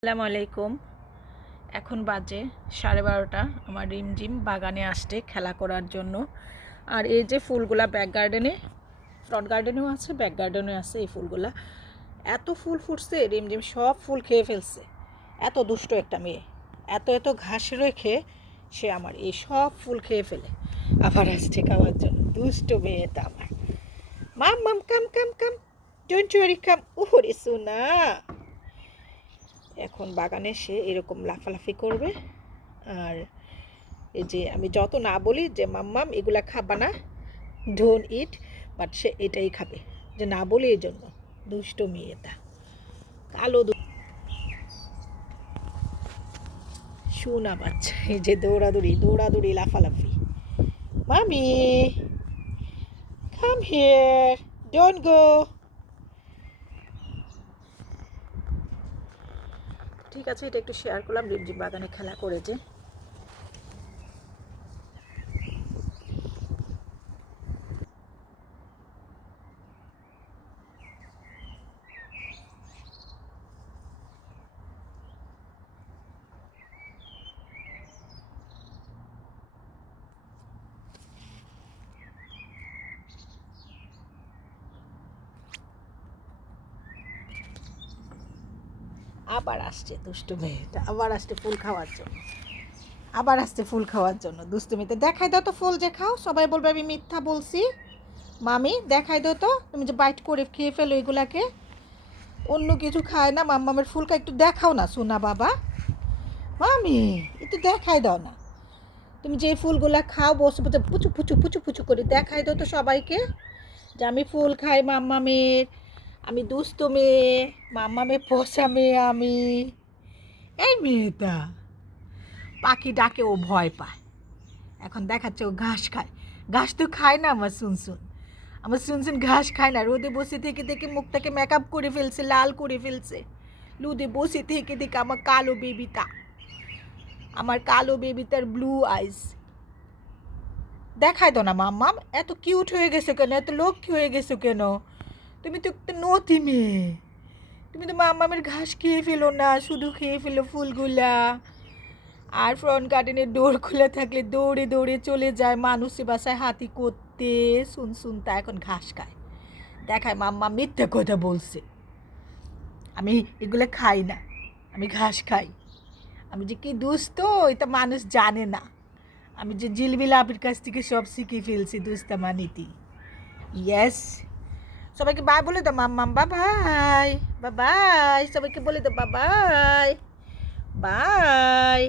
আসসালামু আলাইকুম। এখন বাজে সাড়ে বারোটা। আমার রিমঝিম বাগানে আসছে খেলা করার জন্য। আর এই যে ফুলগুলা ব্যাক গার্ডেনে ফ্রন্ট গার্ডেনেও আছে ব্যাক গার্ডেনেও আছে এই ফুলগুলা। এত ফুল ফুটছে, রিমঝিম সব ফুল খেয়ে ফেলছে। এত দুষ্ট একটা মেয়ে। এত এত ঘাস রেখে সে আমার এই সব ফুল খেয়ে ফেলে। আবার আসছে খাওয়ার জন্য। দুষ্ট মেয়েটা আমার। মাম মাম, কাম কাম কাম। ডোন্ট ওয়ারি কাম। উহরে সোনা। এখন বাগানে সে এরকম লাফালাফি করবে। আর এই যে আমি যত না বলি যে মাম্মাম এগুলা খাবা না ডোন্ট ইট বাট সে এটাই খাবে। যে না বলি এই জন্য। দুষ্ট মেয়েটা কালো দু শোনা বাচ্চা, এই যে দৌড়াদৌড়ি দৌড়াদৌড়ি, লাফালাফি। মামি কাম হিয়ার ডোন্ট গো ঠিক আছে এটা একটু শেয়ার করলাম রিমঝিম বাগানে খেলা করেছে। আবার আসছে দুষ্টু মেয়েটা। আবার আসছে ফুল খাওয়ার জন্য। আবার আসছে ফুল খাওয়ার জন্য। দুষ্টু দুষ্টুমিতে দেখাই দাও তো ফুল যে খাও। সবাই বলবে, আমি মিথ্যা বলছি। মামি, দেখাই দাও তো। তুমি যে বাইট করে খেয়ে ফেলো এগুলাকে। অন্য কিছু খায় না। মাম্মামের ফুলকা একটু দেখাও না, সোনা বাবা। মামি, একটু দেখাই দাও না। তুমি যে ফুলগুলা খাও, বসে বসে পুচু পুচু পুচু পুচু করে দেখাই দাও তো সবাইকে। যে আমি ফুল খাই মাম্মামের আমি দুস্থ মেয়ে মাম্মা মেয়ে, পোষা মেয়ে আমি। এই মেয়েটা পাখি ডাকে, ও ভয় পায়। এখন দেখাচ্ছে ও ঘাস খায়। ঘাস তো খায় না আমার শুনশুন। আমার শুনশুন ঘাস খায় না। রোদে বসে থেকে থেকে মুখটাকে মেকআপ করে ফেলছে, লাল করে ফেলছে। রোদে বসে থেকে থেকে আমার কালো বেবিটা আমার কালো বেবিটার ব্লু আইস দেখাই তো না, মাম্মাম, এত কিউট হয়ে গেছো কেন? এত লক্ষ্মী হয়ে গেছো কেন? তুমি তো একটা নতি মেয়ে। তুমি তো মামামের ঘাস খেয়ে ফেলো না, শুধু খেয়ে ফেলো ফুলগুলা। আর ফ্রন্ট গার্ডেনের ডোর খোলা থাকলে দৌড়ে দৌড়ে চলে যায় মানুষে বাসায় হাতি করতে। শুন শুন, তা এখন ঘাস খায়। দেখায় মাম্মা মিথ্যে কথা বলছে। আমি এগুলো খাই না, আমি ঘাস খাই। আমি যে কি দুস্থ এটা মানুষ জানে না। আমি যে জিলবিল আবির কাছ থেকে সব শিখে ফেলছি দুস্তামা নীতি ইয়েস সবাইকে বাই বলে দাও মাম্মাম বা বাই বা বাই সবাইকে বলে দাও বা বাই বাই